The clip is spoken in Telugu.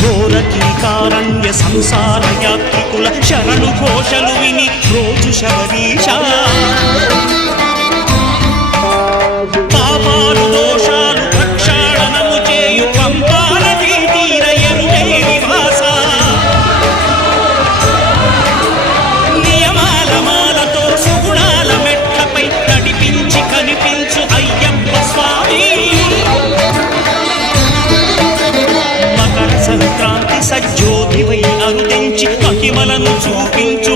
ఘోరకీకారణ్య సంసార యాత్రికుల శరణు ఘోషలు విని రోజు శబరీశ పాపాలు దోషాలు ప్రక్షాళనము చేయు పంపాల తీర ఎరుడే నివాస నియమాల మాలతో సుగుణాల మెట్లపై నడిపించి కనిపించు అయ్యప్ప స్వామి సంక్రాంతి సజ్జోతివై అరుదించి మహిమలను చూపించు